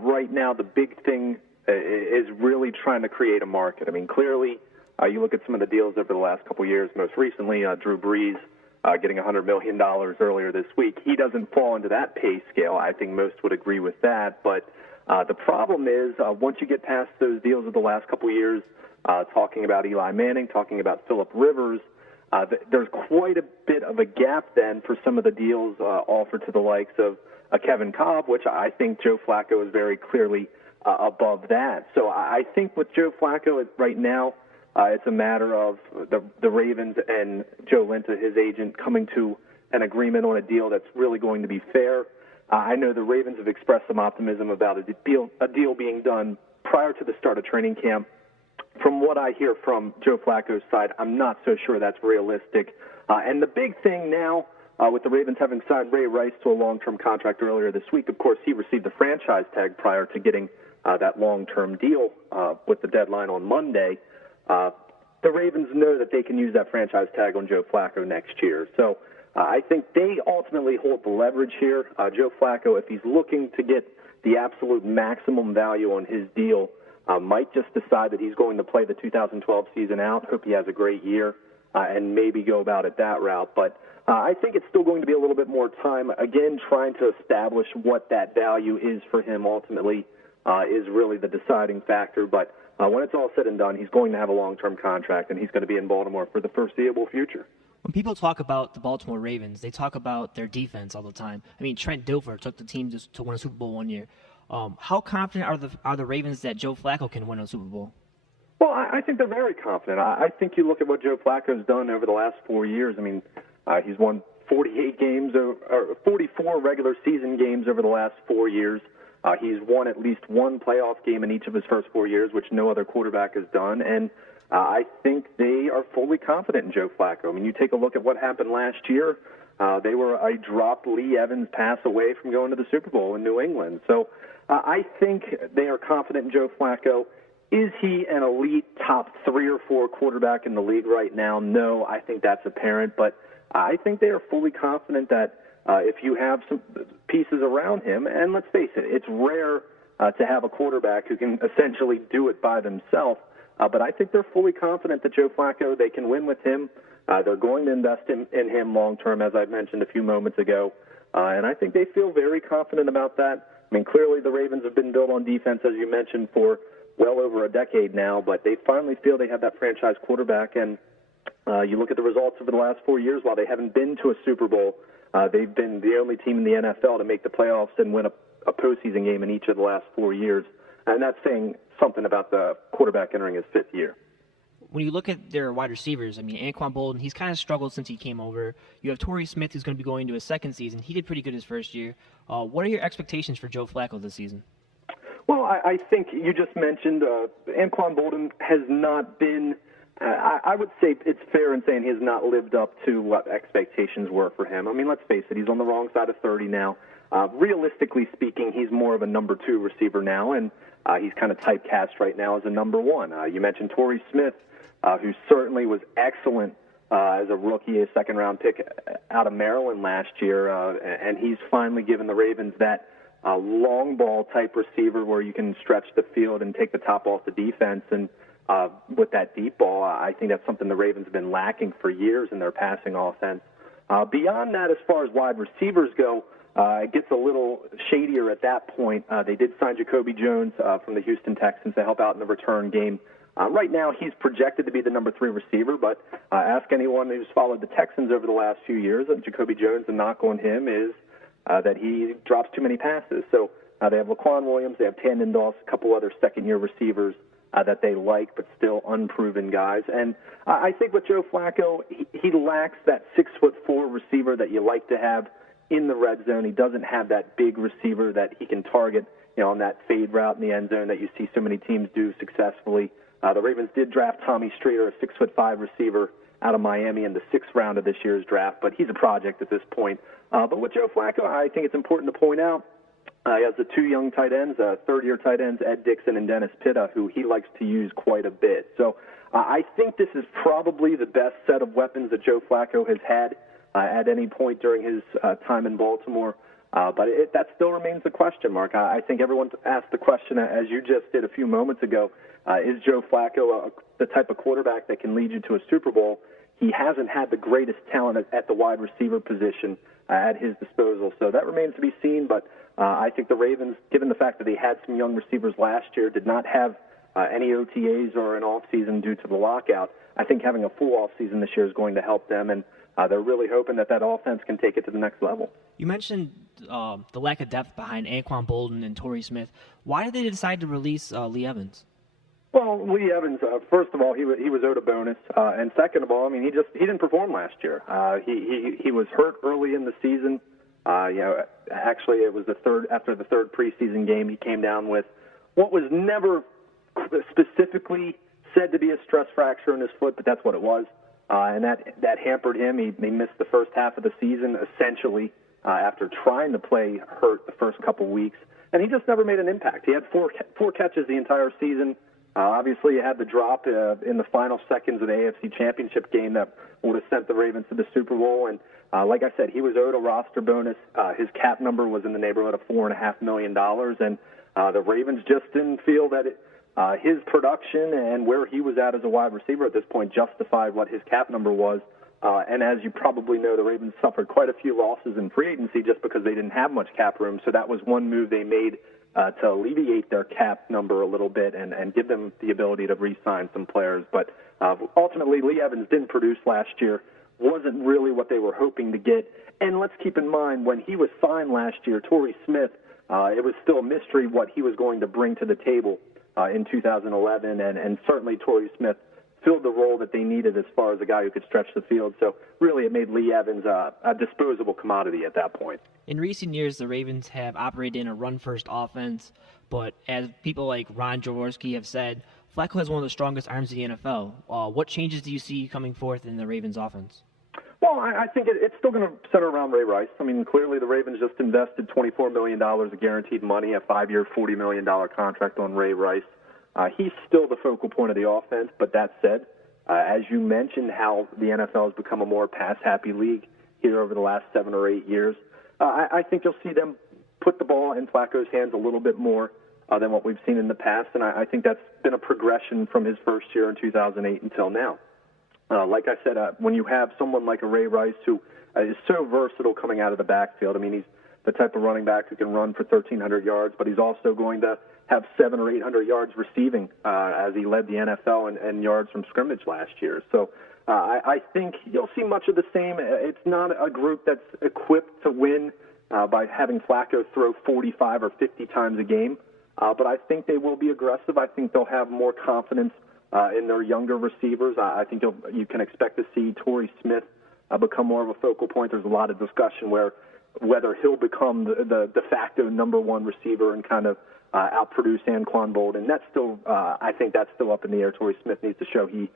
Right now, the big thing is really trying to create a market. I mean, clearly, you look at some of the deals over the last couple of years, most recently Drew Brees getting $100 million earlier this week. He doesn't fall into that pay scale. I think most would agree with that. But the problem is once you get past those deals of the last couple of years, talking about Eli Manning, talking about Phillip Rivers, there's quite a bit of a gap then for some of the deals offered to the likes of Kevin Kolb, which I think Joe Flacco is very clearly above that. So I think with Joe Flacco right now, it's a matter of the Ravens and Joe Linta, his agent, coming to an agreement on a deal that's really going to be fair. I know the Ravens have expressed some optimism about a deal being done prior to the start of training camp. From what I hear from Joe Flacco's side, I'm not so sure that's realistic. And the big thing now, with the Ravens having signed Ray Rice to a long-term contract earlier this week, of course, he received the franchise tag prior to getting that long-term deal with the deadline on Monday. The Ravens know that they can use that franchise tag on Joe Flacco next year. So I think they ultimately hold the leverage here. Joe Flacco, if he's looking to get the absolute maximum value on his deal, might just decide that he's going to play the 2012 season out, hope he has a great year, and maybe go about it that route. But I think it's still going to be a little bit more time, again, trying to establish what that value is for him ultimately is really the deciding factor. But when it's all said and done, he's going to have a long-term contract, and he's going to be in Baltimore for the foreseeable future. When people talk about the Baltimore Ravens, they talk about their defense all the time. I mean, Trent Dilfer took the team to win a Super Bowl one year. How confident are the Ravens that Joe Flacco can win a Super Bowl? Well, I think they're very confident. I think you look at what Joe Flacco's done over the last 4 years. I mean, he's won 48 games or 44 regular season games over the last 4 years. He's won at least one playoff game in each of his first 4 years, which no other quarterback has done. And I think they are fully confident in Joe Flacco. I mean, you take a look at what happened last year. They were a dropped Lee Evans pass away from going to the Super Bowl in New England. So I think they are confident in Joe Flacco. Is he an elite top 3 or 4 quarterback in the league right now? No, I think that's apparent. But I think they are fully confident that if you have some pieces around him, and let's face it, it's rare to have a quarterback who can essentially do it by themselves. But I think they're fully confident that Joe Flacco, they can win with him. They're going to invest in him long-term, as I mentioned a few moments ago. And I think they feel very confident about that. I mean, clearly the Ravens have been built on defense, as you mentioned, for well over a decade now. But they finally feel they have that franchise quarterback. And you look at the results over the last 4 years, while they haven't been to a Super Bowl, they've been the only team in the NFL to make the playoffs and win a postseason game in each of the last 4 years. And that's saying something about the quarterback entering his 5th year. When you look at their wide receivers, I mean, Anquan Bolden, he's kind of struggled since he came over. You have Torrey Smith, who's going to be going into his 2nd season. He did pretty good his first year. What are your expectations for Joe Flacco this season? Well, I think you just mentioned Anquan Bolden has not been I would say it's fair in saying he has not lived up to what expectations were for him. I mean, let's face it, he's on the wrong side of 30 now. Realistically speaking, he's more of a number 2 receiver now, and he's kind of typecast right now as a number 1. You mentioned Torrey Smith, who certainly was excellent as a rookie, a second-round pick out of Maryland last year, and he's finally given the Ravens that long ball type receiver where you can stretch the field and take the top off the defense. And with that deep ball, I think that's something the Ravens have been lacking for years in their passing offense. Beyond that, as far as wide receivers go, it gets a little shadier at that point. They did sign Jacoby Jones from the Houston Texans to help out in the return game. Right now, he's projected to be the number 3 receiver, but ask anyone who's followed the Texans over the last few years, Jacoby Jones, the knock on him is that he drops too many passes. So they have Laquan Williams, they have Tandon Doss, a couple other second-year receivers that they like, but still unproven guys. And I think with Joe Flacco, he lacks that 6'4" receiver that you like to have in the red zone. He doesn't have that big receiver that he can target, on that fade route in the end zone that you see so many teams do successfully. The Ravens did draft Tommy Streeter, a 6'5" receiver out of Miami in the 6th round of this year's draft, but he's a project at this point. But with Joe Flacco, I think it's important to point out he has the 2 young tight ends, third-year tight ends, Ed Dixon and Dennis Pitta, who he likes to use quite a bit. So I think this is probably the best set of weapons that Joe Flacco has had at any point during his time in Baltimore. But that still remains a question mark. I think everyone asked the question, as you just did a few moments ago, is Joe Flacco the type of quarterback that can lead you to a Super Bowl? He hasn't had the greatest talent at the wide receiver position at his disposal, so that remains to be seen. But I think the Ravens, given the fact that they had some young receivers last year, did not have any OTAs or an offseason due to the lockout, I think having a full offseason this year is going to help them, and they're really hoping that offense can take it to the next level. You mentioned the lack of depth behind Anquan Boldin and Torrey Smith. Why did they decide to release Lee Evans? Well, Lee Evans, first of all, he was owed a bonus, and second of all, I mean, he didn't perform last year. He was hurt early in the season. Actually, it was after the third preseason game, he came down with what was never specifically said to be a stress fracture in his foot, but that's what it was, and that hampered him. He missed the first half of the season essentially after trying to play hurt the first couple weeks, and he just never made an impact. He had four catches the entire season. Obviously, he had the drop in the final seconds of the AFC Championship game that would have sent the Ravens to the Super Bowl. And like I said, he was owed a roster bonus. His cap number was in the neighborhood of $4.5 million. And the Ravens just didn't feel that his production and where he was at as a wide receiver at this point justified what his cap number was. And as you probably know, the Ravens suffered quite a few losses in free agency just because they didn't have much cap room. So that was one move they made to alleviate their cap number a little bit and give them the ability to re-sign some players. But ultimately, Lee Evans didn't produce last year, wasn't really what they were hoping to get. And let's keep in mind, when he was signed last year, Torrey Smith, it was still a mystery what he was going to bring to the table in 2011, and certainly Torrey Smith filled the role that they needed as far as a guy who could stretch the field. So really it made Lee Evans a disposable commodity at that point. In recent years, the Ravens have operated in a run-first offense, but as people like Ron Jaworski have said, Flacco has one of the strongest arms in the NFL. What changes do you see coming forth in the Ravens offense? Well, I think it's still going to center around Ray Rice. I mean, clearly the Ravens just invested $24 million of guaranteed money, a 5-year, $40 million contract on Ray Rice. He's still the focal point of the offense, but that said, as you mentioned how the NFL has become a more pass-happy league here over the last 7 or 8 years, I think you'll see them put the ball in Flacco's hands a little bit more than what we've seen in the past, and I think that's been a progression from his first year in 2008 until now. Like I said, when you have someone like a Ray Rice who is so versatile coming out of the backfield, I mean, he's the type of running back who can run for 1,300 yards, but he's also going to have 700 or 800 yards receiving as he led the NFL in yards from scrimmage last year. So I think you'll see much of the same. It's not a group that's equipped to win by having Flacco throw 45 or 50 times a game, but I think they will be aggressive. I think they'll have more confidence in their younger receivers. I think you can expect to see Torrey Smith become more of a focal point. There's a lot of discussion whether he'll become the de facto number one receiver and kind of outproduce Anquan Boldin. That's still, I think that's still up in the air. Torrey Smith needs to show he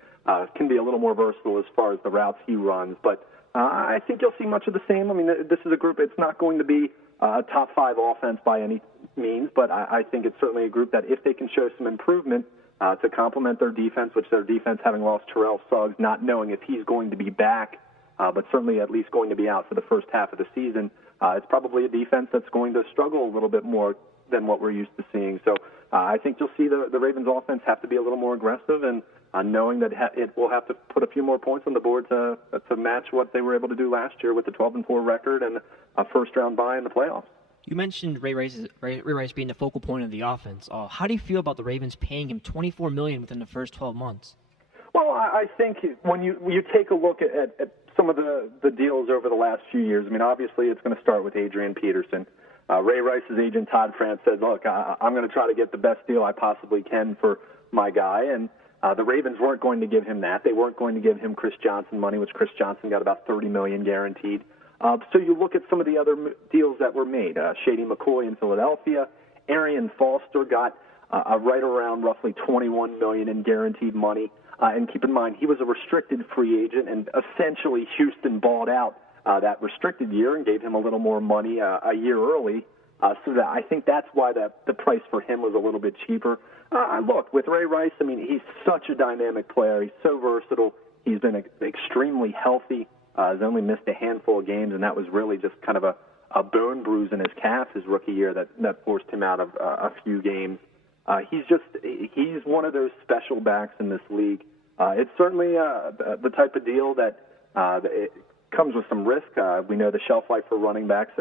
can be a little more versatile as far as the routes he runs. But I think you'll see much of the same. I mean, this is a group, it's not going to be a top 5 offense by any means, but I think it's certainly a group that if they can show some improvement to complement their defense, which their defense having lost Terrell Suggs, not knowing if he's going to be back, but certainly at least going to be out for the first half of the season, it's probably a defense that's going to struggle a little bit more than what we're used to seeing. So I think you'll see the Ravens offense have to be a little more aggressive, and knowing that it will have to put a few more points on the board to match what they were able to do last year with the 12-4 record and a first-round bye in the playoffs. You mentioned Ray Rice being the focal point of the offense. How do you feel about the Ravens paying him $24 million within the first 12 months? Well, I think when you take a look at some of the deals over the last few years, I mean, obviously it's going to start with Adrian Peterson. Ray Rice's agent, Todd France, said, look, I'm going to try to get the best deal I possibly can for my guy. And the Ravens weren't going to give him that. They weren't going to give him Chris Johnson money, which Chris Johnson got about $30 million guaranteed. So you look at some of the other deals that were made. Shady McCoy in Philadelphia. Arian Foster got right around roughly $21 million in guaranteed money. And keep in mind, he was a restricted free agent, and essentially Houston bought out that restricted year and gave him a little more money a year early. So that I think that's why the price for him was a little bit cheaper. Look, with Ray Rice, I mean, he's such a dynamic player. He's so versatile. He's been extremely healthy. He's only missed a handful of games, and that was really just kind of a a bone bruise in his calf his rookie year that forced him out of a few games. He's one of those special backs in this league. It's certainly the type of deal that it comes with some risk. We know the shelf life for running backs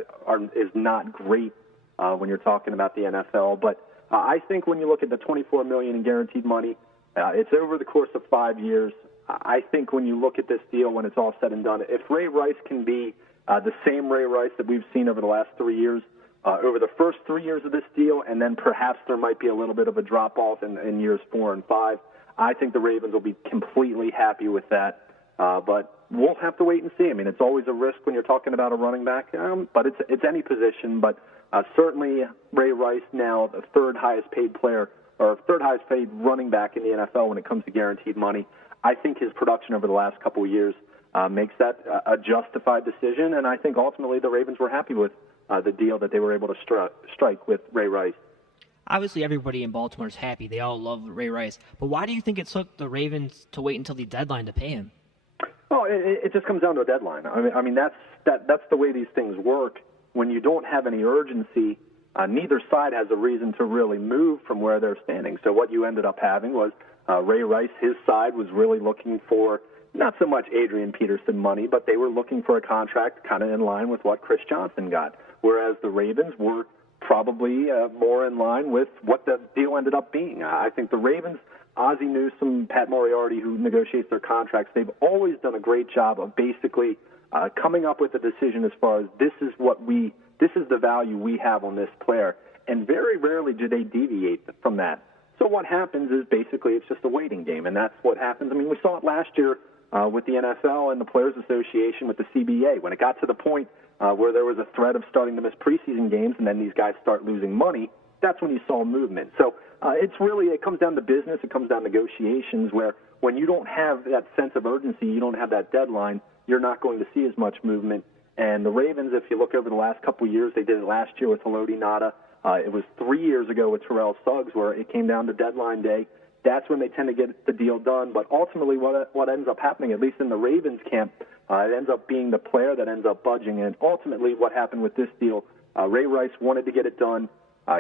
is not great when you're talking about the NFL, but I think when you look at the $24 million in guaranteed money, it's over the course of 5 years. I think when you look at this deal, when it's all said and done, if Ray Rice can be the same Ray Rice that we've seen over the last 3 years, over the first 3 years of this deal, and then perhaps there might be a little bit of a drop-off in years 4 and 5, I think the Ravens will be completely happy with that. But we'll have to wait and see. I mean, it's always a risk when you're talking about a running back, but it's any position. But certainly Ray Rice now the third highest paid player or third highest paid running back in the NFL when it comes to guaranteed money. I think his production over the last couple of years makes that a justified decision, and I think ultimately the Ravens were happy with the deal that they were able to strike with Ray Rice. Obviously, everybody in Baltimore is happy. They all love Ray Rice. But why do you think it took the Ravens to wait until the deadline to pay him? Well, it just comes down to a deadline. I mean that's the way these things work. When you don't have any urgency, neither side has a reason to really move from where they're standing. So what you ended up having was Ray Rice, his side was really looking for not so much Adrian Peterson money, but they were looking for a contract kind of in line with what Chris Johnson got, whereas the Ravens were probably more in line with what the deal ended up being. I think the Ravens, Ozzie Newsome, Pat Moriarty, who negotiates their contracts, they've always done a great job of basically coming up with a decision as far as this is the value we have on this player, and very rarely do they deviate from that. So what happens is basically it's just a waiting game, and that's what happens. I mean, we saw it last year with the NFL and the Players Association with the CBA. When it got to the point where there was a threat of starting to miss preseason games and then these guys start losing money, that's when you saw movement. So it comes down to business, it comes down to negotiations, where when you don't have that sense of urgency, you don't have that deadline, you're not going to see as much movement. And the Ravens, if you look over the last couple of years, they did it last year with Haloti Ngata. It was 3 years ago with Terrell Suggs where it came down to deadline day. That's when they tend to get the deal done. But ultimately what ends up happening, at least in the Ravens camp, it ends up being the player that ends up budging. And ultimately what happened with this deal, Ray Rice wanted to get it done.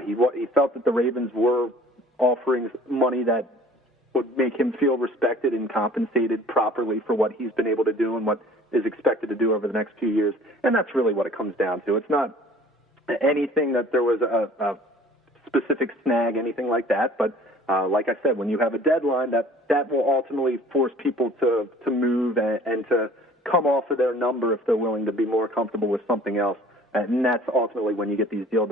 He felt that the Ravens were offering money that would make him feel respected and compensated properly for what he's been able to do and what is expected to do over the next few years. And that's really what it comes down to. It's not anything that there was a specific snag, anything like that. But like I said, when you have a deadline, that will ultimately force people to move and to come off of their number if they're willing to be more comfortable with something else. And that's ultimately when you get these deals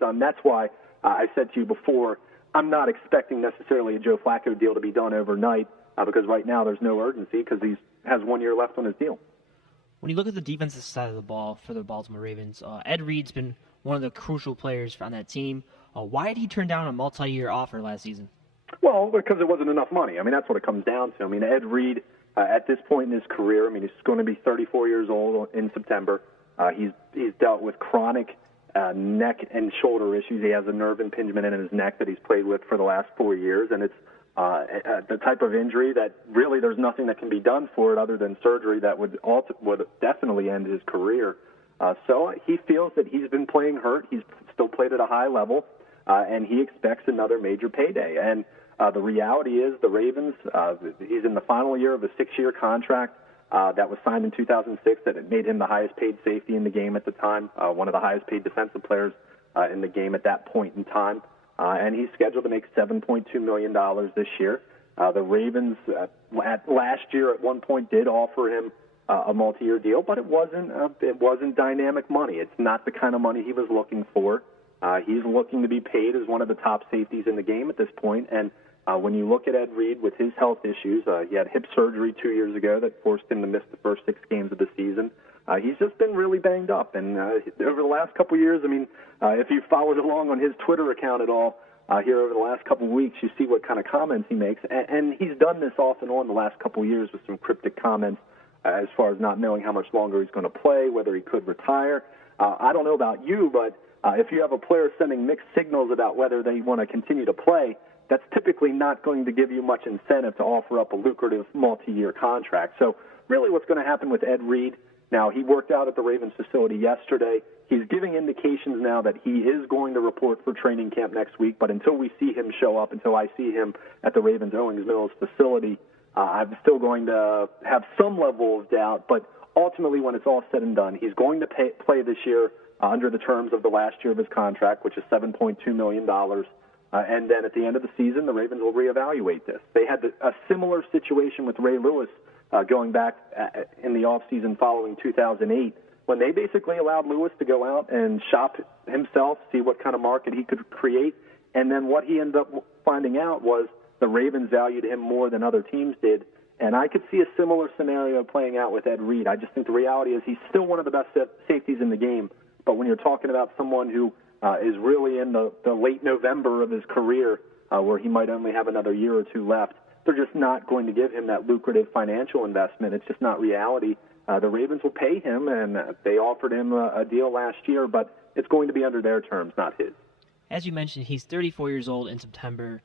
done. That's why I said to you before, I'm not expecting necessarily a Joe Flacco deal to be done overnight because right now there's no urgency because he has 1 year left on his deal. When you look at the defensive side of the ball for the Baltimore Ravens, Ed Reed's been one of the crucial players on that team. Why did he turn down a multi-year offer last season? Well, because there wasn't enough money. I mean, that's what it comes down to. I mean, Ed Reed, at this point in his career, I mean, he's going to be 34 years old in September. He's dealt with chronic neck and shoulder issues. He has a nerve impingement in his neck that he's played with for the last 4 years, and it's the type of injury that really there's nothing that can be done for it other than surgery that would definitely end his career. So he feels that he's been playing hurt. He's still played at a high level, and he expects another major payday. And the reality is the Ravens, he's in the final year of a 6-year contract that was signed in 2006 that it made him the highest paid safety in the game at the time, one of the highest paid defensive players in the game at that point in time. And he's scheduled to make $7.2 million this year. The Ravens last year at one point did offer him a multi-year deal, but it wasn't dynamic money. It's not the kind of money he was looking for. He's looking to be paid as one of the top safeties in the game at this point. And when you look at Ed Reed with his health issues, he had hip surgery 2 years ago that forced him to miss the first 6 games of the season. He's just been really banged up. And over the last couple of years, I mean, if you followed along on his Twitter account at all here over the last couple of weeks, you see what kind of comments he makes. And he's done this off and on the last couple of years with some cryptic comments as far as not knowing how much longer he's going to play, whether he could retire. I don't know about you, but if you have a player sending mixed signals about whether they want to continue to play, that's typically not going to give you much incentive to offer up a lucrative multi-year contract. So really what's going to happen with Ed Reed, now he worked out at the Ravens facility yesterday. He's giving indications now that he is going to report for training camp next week, but until we see him show up, until I see him at the Ravens Owings Mills facility, I'm still going to have some level of doubt. But ultimately, when it's all said and done, he's going to play this year under the terms of the last year of his contract, which is $7.2 million. And then at the end of the season, the Ravens will reevaluate this. They had a similar situation with Ray Lewis going back in the offseason following 2008, when they basically allowed Lewis to go out and shop himself, see what kind of market he could create. And then what he ended up finding out was the Ravens valued him more than other teams did. And I could see a similar scenario playing out with Ed Reed. I just think the reality is he's still one of the best safeties in the game. But when you're talking about someone who is really in the late November of his career, where he might only have another year or two left, they're just not going to give him that lucrative financial investment. It's just not reality. The Ravens will pay him, and they offered him a deal last year, but it's going to be under their terms, not his. As you mentioned, he's 34 years old in September.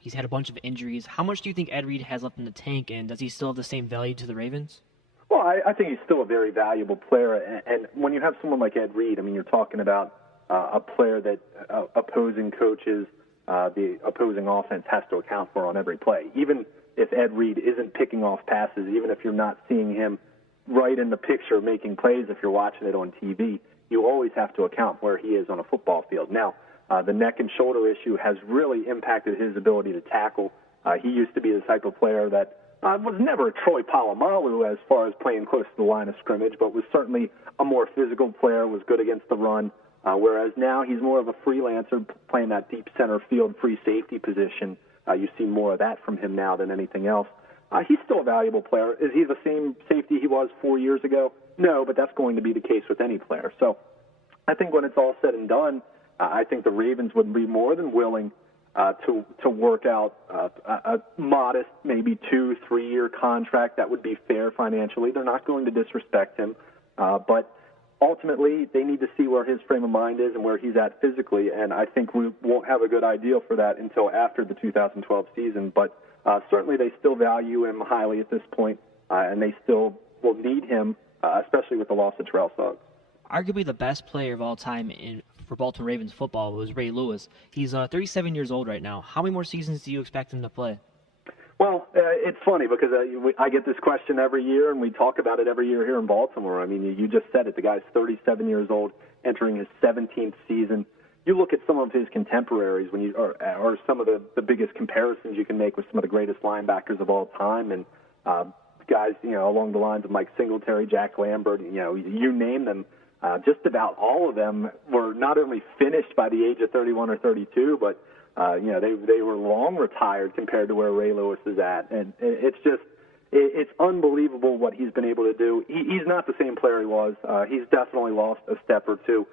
He's had a bunch of injuries. How much do you think Ed Reed has left in the tank, and does he still have the same value to the Ravens? Well, I think he's still a very valuable player, and when you have someone like Ed Reed, I mean, you're talking about a player that opposing coaches, the opposing offense has to account for on every play. Even if Ed Reed isn't picking off passes, even if you're not seeing him right in the picture making plays, if you're watching it on TV, you always have to account where he is on a football field. Now, the neck and shoulder issue has really impacted his ability to tackle. He used to be the type of player that was never a Troy Polamalu as far as playing close to the line of scrimmage, but was certainly a more physical player, was good against the run, whereas now he's more of a freelancer playing that deep center field free safety position. You see more of that from him now than anything else. He's still a valuable player. Is he the same safety he was 4 years ago? No, but that's going to be the case with any player. So I think when it's all said and done, I think the Ravens would be more than willing to work out a modest, maybe 2-3 year contract that would be fair financially. They're not going to disrespect him, but ultimately they need to see where his frame of mind is and where he's at physically, and I think we won't have a good idea for that until after the 2012 season. But certainly they still value him highly at this point, and they still will need him, especially with the loss of Terrell Suggs. Arguably the best player of all time for Baltimore Ravens football was Ray Lewis. He's 37 years old right now. How many more seasons do you expect him to play? Well, it's funny because I get this question every year, and we talk about it every year here in Baltimore. I mean, you just said it. The guy's 37 years old, entering his 17th season. You look at some of his contemporaries or some of the biggest comparisons you can make with some of the greatest linebackers of all time, and guys, along the lines of Mike Singletary, Jack Lambert, you name them. Just about all of them were not only finished by the age of 31 or 32, but they were long retired compared to where Ray Lewis is at, and it's unbelievable what he's been able to do. He's not the same player he was. He's definitely lost a step or two.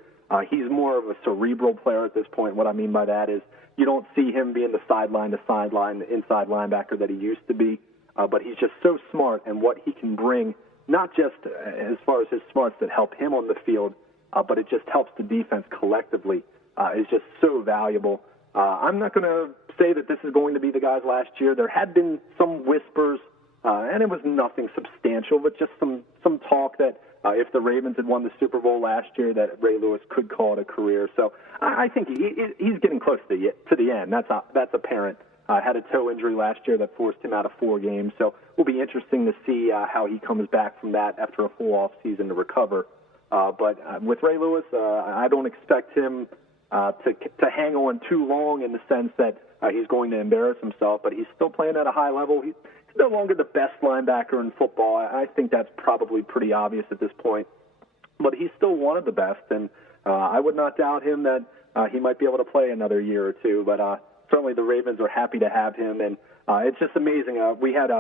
He's more of a cerebral player at this point. What I mean by that is you don't see him being the sideline to sideline, the inside linebacker that he used to be, but he's just so smart, and what he can bring, not just as far as his smarts that help him on the field, but it just helps the defense collectively, is just so valuable. I'm not going to say that this is going to be the guy's last year. There had been some whispers, and it was nothing substantial, but just some talk that if the Ravens had won the Super Bowl last year, that Ray Lewis could call it a career. So I think he's getting close to the end. That's apparent. Had a toe injury last year that forced him out of 4 games. So it will be interesting to see how he comes back from that after a full off season to recover. But with Ray Lewis, I don't expect him to hang on too long in the sense that he's going to embarrass himself, but he's still playing at a high level. He's no longer the best linebacker in football. I think that's probably pretty obvious at this point, but he's still one of the best, and I would not doubt him that he might be able to play another year or two, but certainly the Ravens are happy to have him, and it's just amazing. We had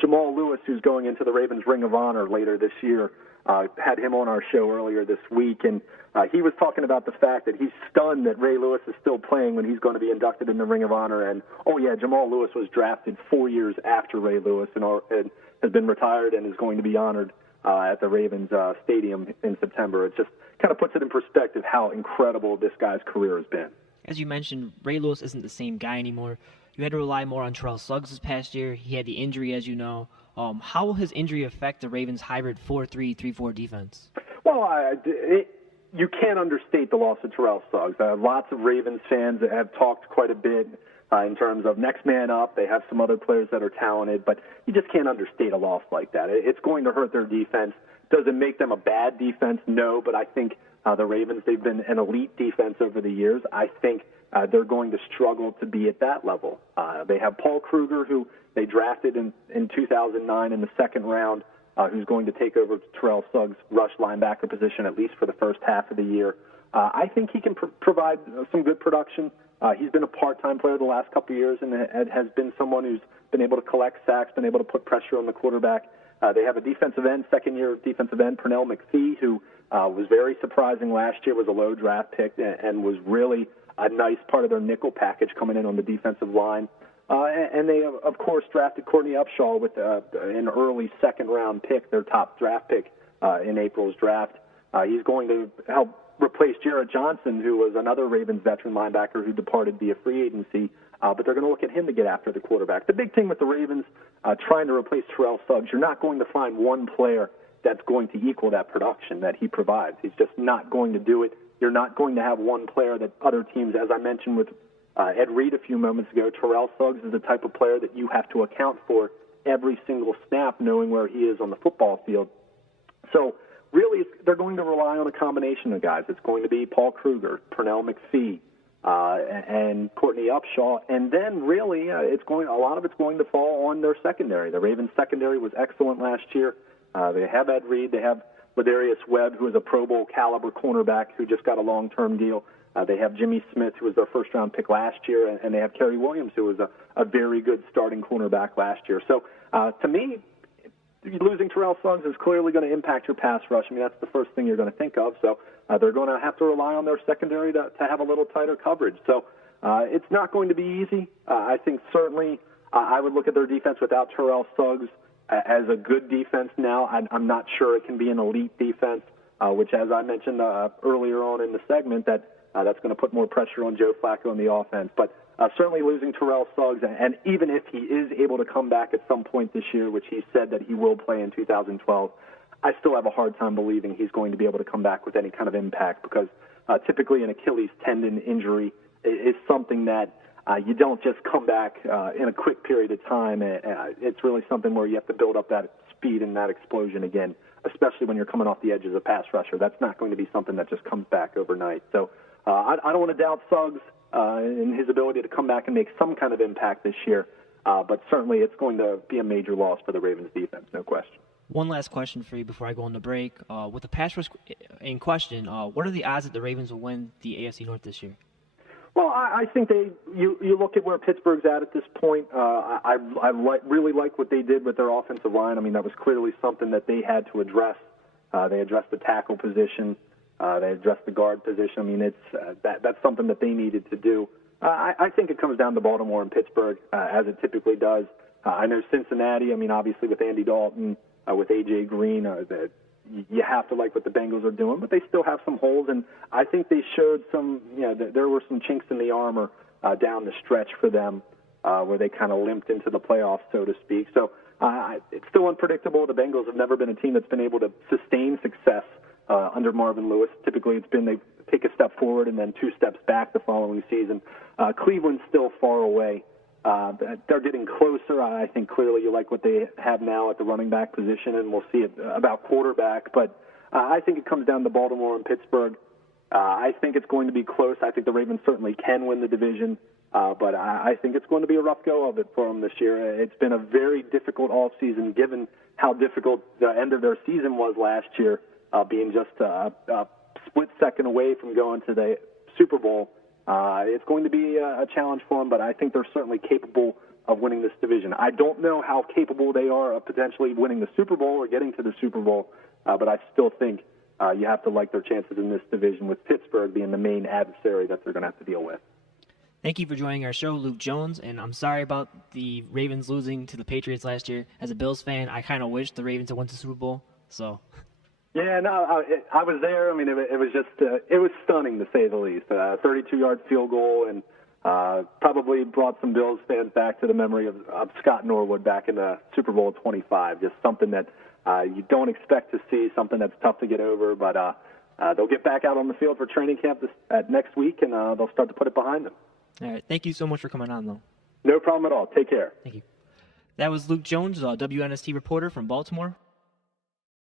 Jamal Lewis, who's going into the Ravens Ring of Honor later this year, had him on our show earlier this week, and he was talking about the fact that he's stunned that Ray Lewis is still playing when he's going to be inducted in the Ring of Honor. And, Jamal Lewis was drafted 4 years after Ray Lewis and has been retired and is going to be honored at the Ravens Stadium in September. It just kind of puts it in perspective how incredible this guy's career has been. As you mentioned, Ray Lewis isn't the same guy anymore. You had to rely more on Terrell Suggs this past year. He had the injury, as you know. How will his injury affect the Ravens' hybrid 4-3-3-4 defense? Well, you can't understate the loss of Terrell Suggs. Lots of Ravens fans have talked quite a bit in terms of next man up. They have some other players that are talented, but you just can't understate a loss like that. It's going to hurt their defense. Does it make them a bad defense? No, but I think the Ravens, they've been an elite defense over the years. I think they're going to struggle to be at that level. They have Paul Kruger, who they drafted in 2009 in the second round, who's going to take over Terrell Suggs' rush linebacker position, at least for the first half of the year. I think he can provide some good production. He's been a part-time player the last couple of years and has been someone who's been able to collect sacks, been able to put pressure on the quarterback. They have a defensive end, second-year defensive end, Pernell McPhee, who was very surprising last year, was a low draft pick, and was really a nice part of their nickel package coming in on the defensive line. And they, of course, drafted Courtney Upshaw with an early second-round pick, their top draft pick in April's draft. He's going to help replace Jarrett Johnson, who was another Ravens veteran linebacker who departed via free agency. But they're going to look at him to get after the quarterback. The big thing with the Ravens trying to replace Terrell Suggs, you're not going to find one player that's going to equal that production that he provides. He's just not going to do it. You're not going to have one player that other teams, as I mentioned with Ed Reed a few moments ago, Terrell Suggs is the type of player that you have to account for every single snap, knowing where he is on the football field. So really, they're going to rely on a combination of guys. It's going to be Paul Kruger, Pernell McPhee, and Courtney Upshaw, and then really a lot of it's going to fall on their secondary. The Ravens secondary was excellent last year. They have Ed Reed, they have Ladarius Webb, who is a Pro Bowl caliber cornerback who just got a long-term deal. They have Jimmy Smith, who was their first-round pick last year, and they have Kerry Williams, who was a very good starting cornerback last year. So to me, losing Terrell Suggs is clearly going to impact your pass rush. I mean, that's the first thing you're going to think of. So they're going to have to rely on their secondary to have a little tighter coverage. So it's not going to be easy. I think certainly I would look at their defense without Terrell Suggs as a good defense now. I'm not sure it can be an elite defense, which, as I mentioned earlier on in the segment, that's going to put more pressure on Joe Flacco in the offense. But certainly losing Terrell Suggs, and even if he is able to come back at some point this year, which he said that he will play in 2012, I still have a hard time believing he's going to be able to come back with any kind of impact, because typically an Achilles tendon injury is something that you don't just come back in a quick period of time. It's really something where you have to build up that speed and that explosion again, especially when you're coming off the edge as a pass rusher. That's not going to be something that just comes back overnight. So I don't want to doubt Suggs and his ability to come back and make some kind of impact this year, but certainly it's going to be a major loss for the Ravens defense, no question. One last question for you before I go on the break. With the pass rush in question, what are the odds that the Ravens will win the AFC North this year? Well, I think you look at where Pittsburgh's at this point. I really like what they did with their offensive line. I mean, that was clearly something that they had to address. They addressed the tackle position. They addressed the guard position. I mean, that's something that they needed to do. I think it comes down to Baltimore and Pittsburgh, as it typically does. I know Cincinnati, I mean, obviously with Andy Dalton, with A.J. Green, you have to like what the Bengals are doing, but they still have some holes, and I think they showed some, there were some chinks in the armor down the stretch for them where they kind of limped into the playoffs, so to speak. So it's still unpredictable. The Bengals have never been a team that's been able to sustain success under Marvin Lewis. Typically it's been they take a step forward and then two steps back the following season. Cleveland's still far away. They're getting closer. I think clearly you like what they have now at the running back position, and we'll see it about quarterback. But I think it comes down to Baltimore and Pittsburgh. I think it's going to be close. I think the Ravens certainly can win the division, but I think it's going to be a rough go of it for them this year. It's been a very difficult offseason, given how difficult the end of their season was last year, being just a split second away from going to the Super Bowl. It's going to be a challenge for them, but I think they're certainly capable of winning this division. I don't know how capable they are of potentially winning the Super Bowl or getting to the Super Bowl, but I still think you have to like their chances in this division, with Pittsburgh being the main adversary that they're going to have to deal with. Thank you for joining our show, Luke Jones, and I'm sorry about the Ravens losing to the Patriots last year. As a Bills fan, I kind of wish the Ravens had won the Super Bowl, so... Yeah, no, I was there. I mean, it was just, it was stunning to say the least. 32-yard field goal, and probably brought some Bills fans back to the memory of Scott Norwood back in the Super Bowl of 25. Just something that you don't expect to see, something that's tough to get over. But they'll get back out on the field for training camp next week, and they'll start to put it behind them. All right. Thank you so much for coming on, though. No problem at all. Take care. Thank you. That was Luke Jones, WNST reporter from Baltimore.